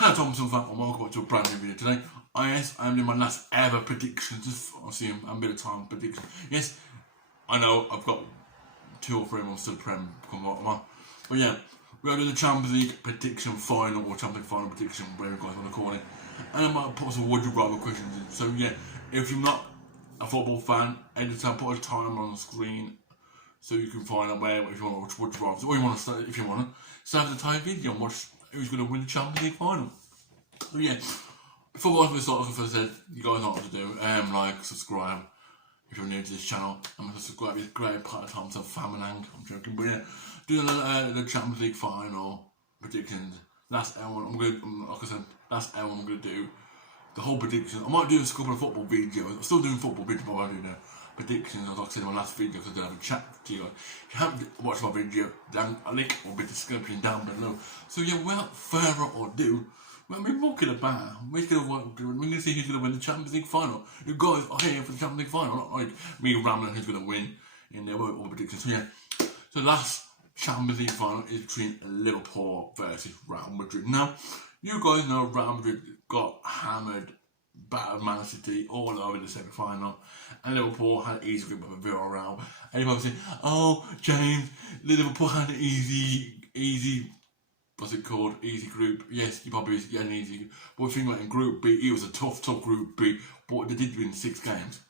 Hello Thompson Fam, and welcome back to a brand new video. Today, I'm doing my last ever predictions. Obviously, I'm a bit of time prediction. Yes, I know I've got 2 or 3 months to the Prem. But yeah, we're going to do the Champions League prediction final, or Champions League final prediction, whatever you guys want to call it. And I might put some would you rather questions in. So yeah, if you're not a football fan, anytime put a timer on the screen so you can find out where, if you want to watch would you rather, or you want to start, if you want to save the entire video and watch who's going to win the Champions League final. So yeah, before we start, like I said, you guys know what to do. Like, subscribe if you're new to this channel. I'm gonna subscribe. It's a great part of Thompson Fam. I'm joking, but yeah, do the Champions League final predictions. That's everyone. Like I said, that's everyone I'm gonna do. The whole prediction. I might do a couple of football videos. I'm still doing football videos, but I'll do the predictions. Like I said in my last video, because I did have a chat to you guys. If you haven't watched my video, then a link will be in the description down below. So yeah, without further ado, we're talking about, we're going to see who's going to win the Champions League final. You guys are here for the Champions League final, not like me rambling who's going to win in their all predictions. So yeah, so the last Champions League final is between Liverpool versus Real Madrid. Now, you guys know Real Madrid got hammered, battered Man City all over the semi-final, and Liverpool had an easy grip of a Villarreal. And you might say, oh, James, Liverpool had an easy, what's it called? Easy group. Yes, you probably had an easy. But if you think about in Group B, it was a tough Group B. But they did win 6 games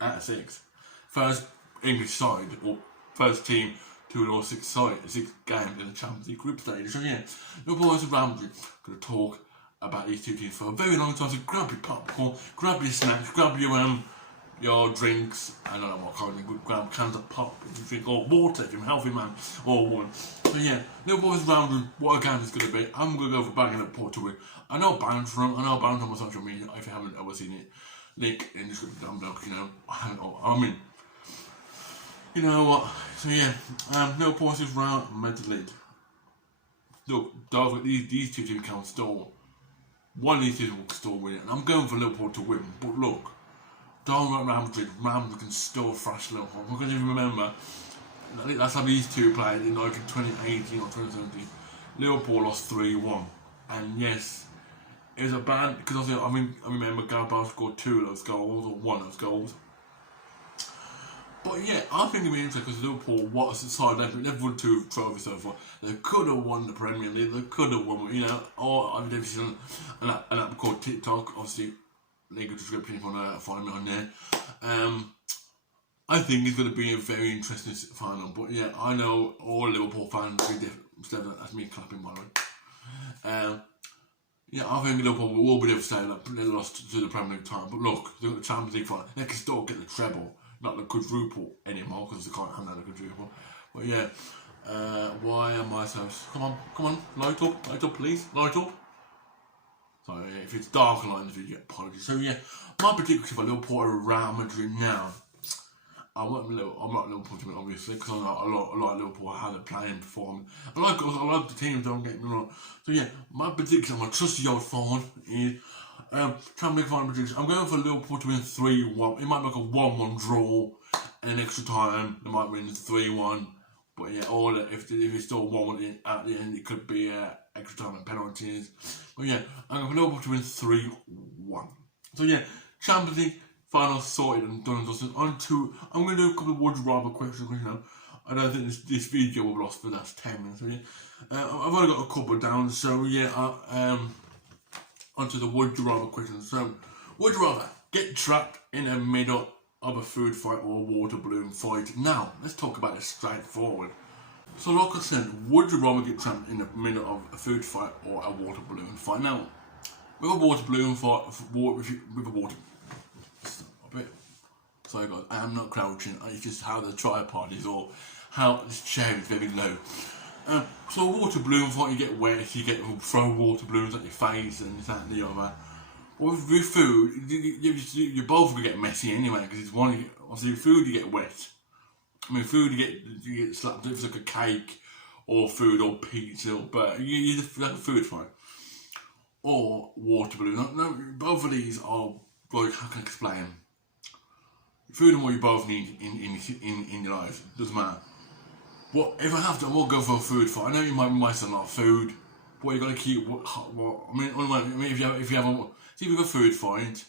out of 6. First English side, or first team to win all 6 games in the Champions League group stage. So yeah, Liverpool versus Real Madrid. Going to talk about these 2 teams for a very long time. So grab your popcorn, grab your snacks, grab your drinks, I don't know what kind of grab cans of pop if you drink, or water if you're a healthy man, or one. So yeah, Liverpool versus Real Madrid, what a game it's going to be. I'm going to go for banging up Port to win. I know bounce from, I know bounce on my social media if you haven't ever seen it. Link in the description down below, you know, I mean, you know what, so yeah, Liverpool versus Real Madrid. Look, these 2 teams can still, one of these teams will still win it, and I'm going for Liverpool to win, but look, don't let Real Madrid can still thrash Liverpool. Because if you remember, that's how these 2 played in like 2018 or 2017. Liverpool lost 3-1. And yes, it was a bad, because I remember Gareth Bale scored 2 of those goals, or 1 of those goals. But yeah, I think it'd be interesting because Liverpool, what a side they've won 2 trophies so far. They could have won the Premier League, they could have won, you know, or on the division, and that called TikTok, obviously. Link in the description if you want to follow me on there. I think it's going to be a very interesting final, but yeah, I know all Liverpool fans will be different. Instead of that's me clapping, by the way. Yeah, I think Liverpool will be able to say that they lost to the Premier League time, but look, they've got the Champions League final. They can still get the treble, not the quadruple anymore, because they can't handle the quadruple. But yeah, why am I so? Come on, light up, please, light up. So yeah, if it's dark and light in the video, apologies. So yeah, my prediction for Liverpool and Real Madrid now. I'm not Liverpool to win, obviously, because I know a lot of Liverpool how they're playing, performing. I like the team, don't get me wrong. So yeah, my prediction, my trusty old phone is Champions League final prediction. I'm going for Liverpool to win 3-1. It might make a 1-1 draw, and extra time they might win 3-1. But yeah, or if it's still 1-1 at the end, it could be extra time and penalties. But yeah, I'm going for Liverpool to win 3-1. So yeah, Champions League final sorted and done and dusted. I'm going to do a couple of would you rather questions, you know. I don't think this video will last for the last 10 minutes. So yeah, I've only got a couple down. So yeah, onto the would you rather questions. So, would you rather get trapped in the middle of a food fight or a water balloon fight? Now, let's talk about this straightforward. So like I said, would you rather get trapped in the middle of a food fight or a water balloon fight? Now, with a water balloon fight, with a water... Stop a bit. Sorry guys, I am not crouching, it's just how the tripod is, or how this chair is very low. So a water balloon fight, you get wet, you get throw water balloons at your face and this, that and the other. With food, you both will get messy anyway, because it's one, obviously food you get wet. I mean, food you get slapped, if it's like a cake, or food, or pizza, or burger, you like a food fight. Or water balloon. No, both of these are, like, how can I explain? Food and what you both need in your life, doesn't matter. Well, if I have to, I will go for a food fight. I know you might be wasting a lot of food, but you got to keep what I mean. If you have a food fight,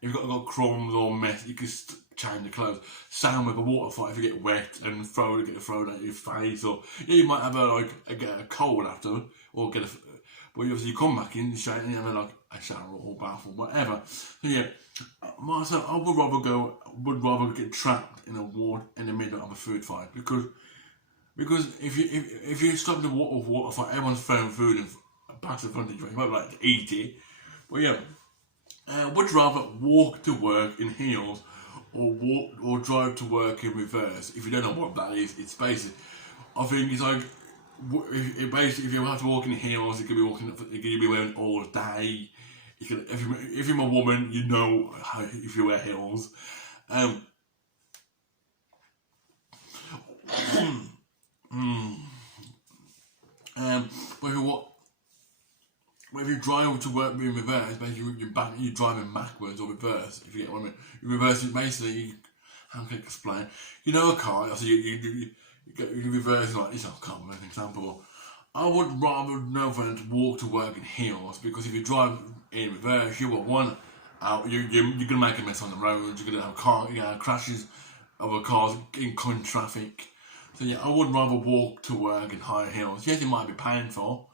if you've got crumbs or mess, you can change the clothes. Same with a water fight. If you get wet and get thrown at your face, or you might have get a cold after, or get a. But obviously you come back in, you have a shower or bath or whatever. So yeah, myself, I would rather get trapped in a ward in the middle of a food fight because if you stop the water fight, everyone's throwing food and past the front of you. You might like to eat it, but yeah. Would you rather walk to work in heels or drive to work in reverse? If you don't know what that is, it's basically, I think it's like, if you have to walk in heels, you could be wearing all day. If you're a woman, you know how, if you wear heels. But if you drive to work in reverse, basically you're driving backwards or reverse. If you get what I mean, reverse is basically, how can I explain? You know a car, so you reverse like this. I can't remember an example. I would rather know than walk to work in heels because if you drive in reverse, you got one out. You're gonna make a mess on the road. You're gonna have crashes of cars in current traffic. So yeah, I would rather walk to work in high heels. Yes, it might be painful.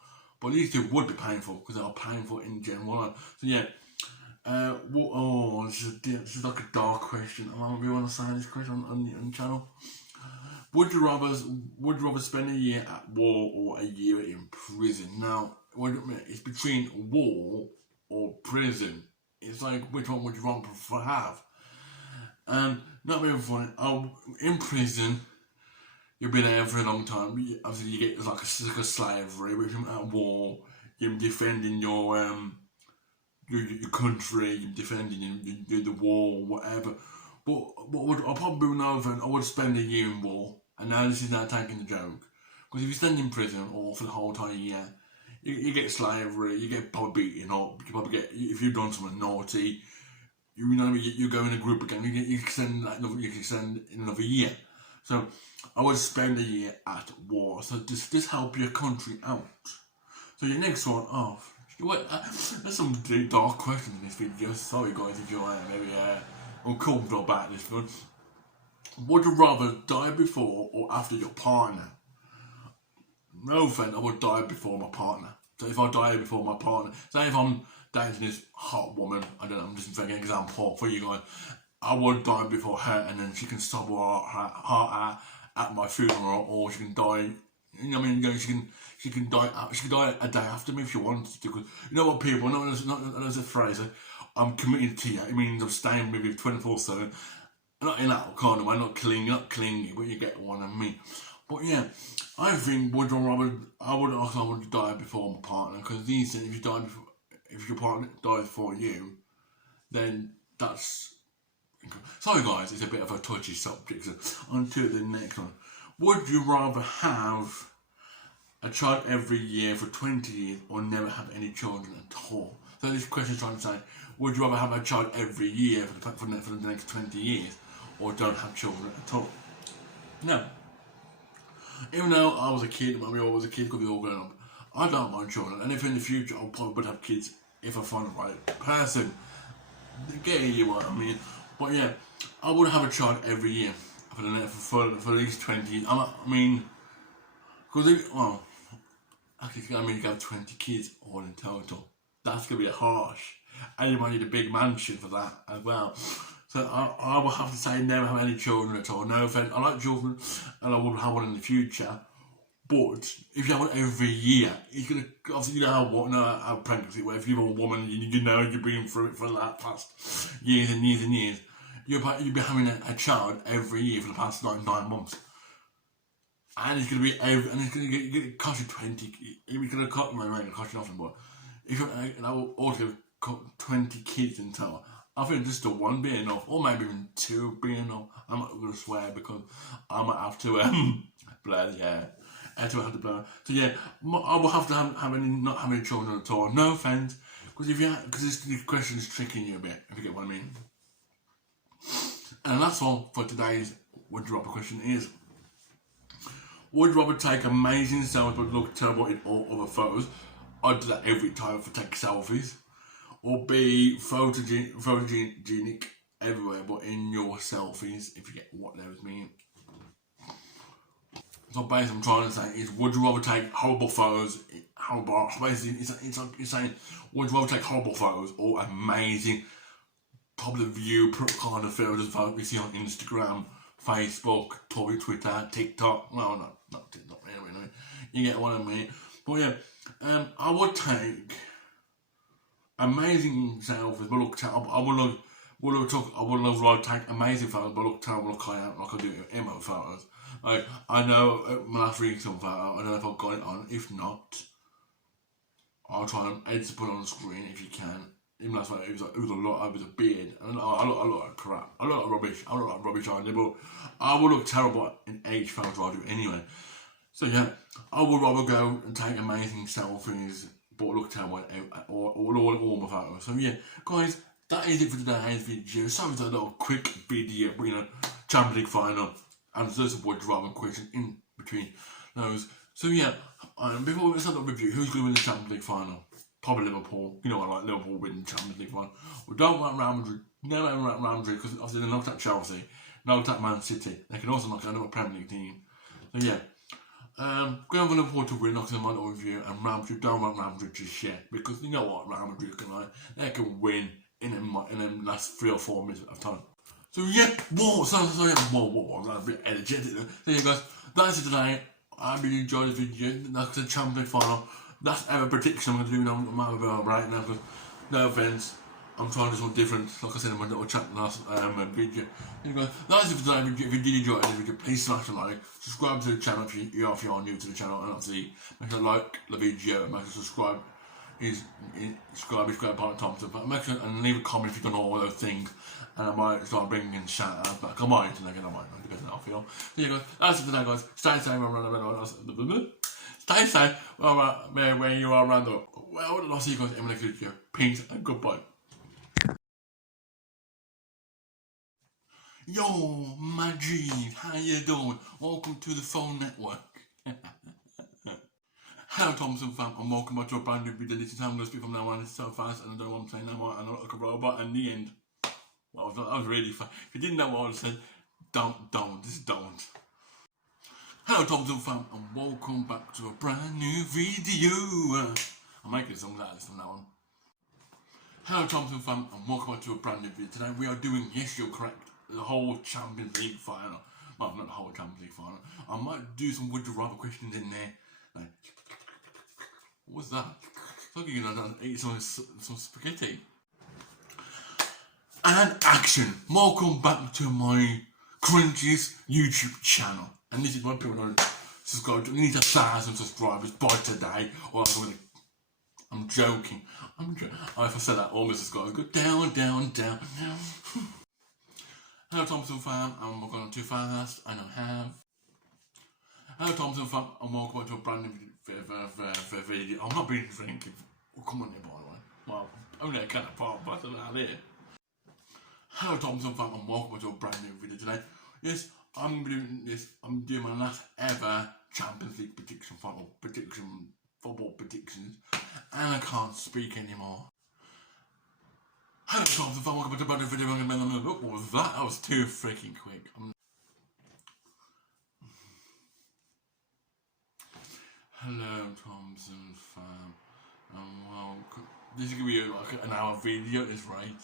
But at least it would be painful because they are painful in general. So yeah, this is like a dark question. I don't really want to say this question on the channel. Would you rather spend a year at war or a year in prison? Now, it's between war or prison. It's like which one would you rather have? And not very funny. In prison. You've been there for a long time. Obviously, you get like a slavery. But at war, you're defending your country. You're defending the war, whatever. But I probably know that I would spend a year in war. And now this is not taking the joke. Because if you stand in prison or for the whole entire year, you get slavery. You get probably beaten up. You probably get, if you've done something naughty, you go in a group again. You can extend another year. So I would spend a year at war. So this help your country out. So your next one off. There's some dark questions in this video. Sorry guys if you're maybe uncomfortable about this one. Would you rather die before or after your partner? No offense, I would die before my partner. So if I die before my partner, say if I'm dating this hot woman, I don't know, I'm just making an example for you guys. I would die before her, and then she can stop her heart at my funeral, or she can die. You know what I mean? She can die. She can die a day after me if she wants to. Because you know what, people. No, there's a phrase. I'm committed to you. It means I'm staying with you 24/7. Not in that kind of way. Not clingy, but you get what I mean. But yeah, I think I would die before my partner, because these things, if your partner dies before you, then that's. Sorry guys, it's a bit of a touchy subject, so on to the next one. Would you rather have a child every year for 20 years or never have any children at all? So this question is trying to say, would you rather have a child every year for the next 20 years or don't have children at all? Now, even though I was a kid, we all was a kid because we all grown up, I don't mind children, and if in the future I probably would have kids if I find the right person. Get you what I mean? But yeah, I would have a child every year for at least 20 years. I mean, because you have 20 kids all in total. That's going to be harsh. And you might need a big mansion for that as well. So I would have to say never have any children at all. No offense, I like children and I would have one in the future. But if you have one every year, it's going to, obviously you know how pregnancy works. If you're a woman, you know you've been through it for the past years and years and years. You'll be having a child every year for the past like 9 months. And it's going to be cost you 20, it's going to cost you nothing, but if that will also cost 20 kids in total. I think just the one be enough, or maybe even 2 be enough. I'm not going to swear because I might have to blood, yeah. I have to blow. So yeah, I will have to not have any children at all. No offense, because this question is tricking you a bit, if you get what I mean. And that's all for today's Would You Rather question is, would you rather take amazing selfies but look terrible in all other photos? I do that every time for take selfies. Or be photogenic everywhere, but in your selfies, if you get what those mean. So basically, I'm trying to say is, would you rather take horrible photos? Basically, it's saying, would you rather take horrible photos or amazing public view kind of photos you see on Instagram, Facebook, Twitter, TikTok? Well, not TikTok really. You get what I mean. But yeah, I would take amazing selfies, but look, I would love to take amazing photos, but look terrible, look I am, like I do in my photos. Like, I know my last recent photo, I don't know if I've got it on. If not, I'll try and edit to put it on the screen if you can. Even last photo, it was a beard, and I look like crap. I look like rubbish on there, but I would look terrible in age photos I do anyway. So yeah, I would rather go and take amazing selfies, but look terrible all my photos. So yeah, guys, that is it for today's video. Sorry for a little quick video, but Champions League final, and there's a would you rather question in between those. So yeah, before we start the review, who's going to win the Champions League final? Probably Liverpool. You know I like Liverpool winning the Champions League final. We don't want Real Madrid. Never want Real Madrid because obviously they knocked out Chelsea, knocked out Man City. They can also knock out another Premier League team. So yeah. Going for Liverpool to win, knocking them on the review, and Real Madrid don't want Real Madrid just yet, because you know what Real Madrid can like, they can win in the last 3 or 4 minutes of time. So yeah, whoa, that's a bit energetic. So yeah guys, that's it today. I really enjoyed the video. That's the Champions League final. That's ever prediction I'm going to do now right now, because no offence, I'm trying to do something different, like I said in my little chat last video. Anyway, that's it for today's video. If you did enjoy this video, please smash a like, subscribe to the channel if you are new to the channel, and obviously make sure to like the video and make sure to subscribe. Subscribe part of Thompson Fam. Make sure and leave a comment if you've done all those things, and I might start bringing in shout outs back. I might, and again I might, depending on how I feel. So yeah guys, that's it today guys. Stay safe, stay safe where you are around the world. Well, I'll see you guys in the next video. Peace and goodbye. Yo, Madrid, how you doing? Welcome to the phone network. Hello, Thompson Fam, and welcome back to a brand new video. This is how I'm going to speak from now on. It's so fast, and I don't know what I'm saying now. I look like a robot. And the end. Well, that was really fun. If you didn't know what I said, don't. Hello, Thompson Fam, and welcome back to a brand new video. I'm making songs like this from now on. Hello, Thompson Fam, and welcome back to a brand new video. Today we are doing, yes, you're correct, the whole Champions League final. Well, not the whole Champions League final. I might do some would you rather questions in there. Like, what's that? It's like you're gonna eat some spaghetti. And action! Welcome back to my cringiest YouTube channel. And this is why people don't subscribe to. We need 1,000 subscribers by today, or I'm joking. If I said that, all my subscribers go down. Hello, Thompson Fam, and we're going too fast, and I have. Hello, Thompson Fam, and welcome to a brand new video. I'm not being drinking. Oh, come on here, by the way. Well, only I can't part, but that's about it. Hello, Thompson Fam, and welcome to a brand new video today. Yes, I'm doing this. I'm doing my last ever Champions League football predictions, and I can't speak anymore. Hello, Thompson Fam, welcome to a brand new video. What was that? That was too freaking quick. Hello, Thompson Fam, and welcome. This is gonna be like an hour video, is right?